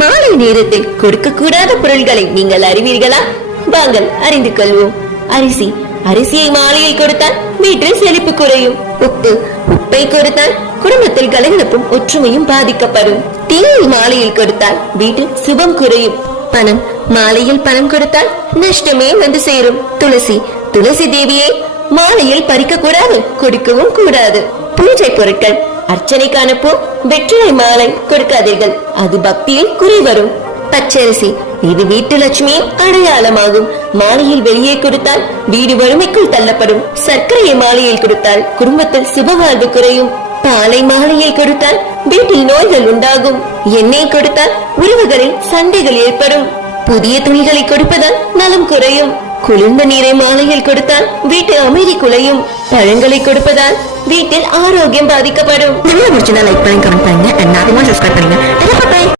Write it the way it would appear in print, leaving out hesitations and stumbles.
மாலை நேரத்தில் கொடுக்க கூடாத பொருள்களை நீங்கள் அறிவீர்களா? வாங்கள் அறிந்து கொள்வோம். அரிசி, அரிசியை மாலையில் கொடுத்தால் வீட்டில் செழிப்பு குறையும். உப்பை கொடுத்தால் குடும்பத்தில் கலகலப்பும் ஒற்றுமையும் பாதிக்கப்படும். தீயை மாலையில் கொடுத்தால் வீட்டில் சுபம் குறையும். பணம், மாலையில் பணம் கொடுத்தால் நஷ்டமே வந்து சேரும். துளசி தேவியை மாலையில் பறிக்க கூடாது, கொடுக்கவும் கூடாது. பூஜை பொருட்கள், அர்ச்சனைக்கான பூ, வெற்றிலை மாலை கொடுக்காதீர்கள், அது பக்தியில் குறை வரும். பச்சரிசி, இது வீட்டு லட்சுமியின் அடையாளமாகும். மாலையில் வெளியே கொடுத்தால் வீடு வறுமைக்குள் தள்ளப்படும். சர்க்கரையை மாலையில் கொடுத்தால் குடும்பத்தில் சுபவாழ்வு குறையும். பாலை மாலையில் கொடுத்தால் வீட்டில் நோய்கள் உண்டாகும். எண்ணெய் கொடுத்தால் உறவுகளில் சண்டைகள் ஏற்படும். புதிய துணிகளை கொடுப்பதால் நலம் குறையும். குளிர்ந்த நீரை மாலையில் கொடுத்தால் வீட்டில் அமைதி குலையும். பழங்களை கொடுப்பதால் வீட்டில் ஆரோக்கியம் பாதிக்கப்படும். லைக் பண்ணுங்க, கமெண்ட் பண்ணுங்க, சப்ஸ்கிரைப் பண்ணுங்க.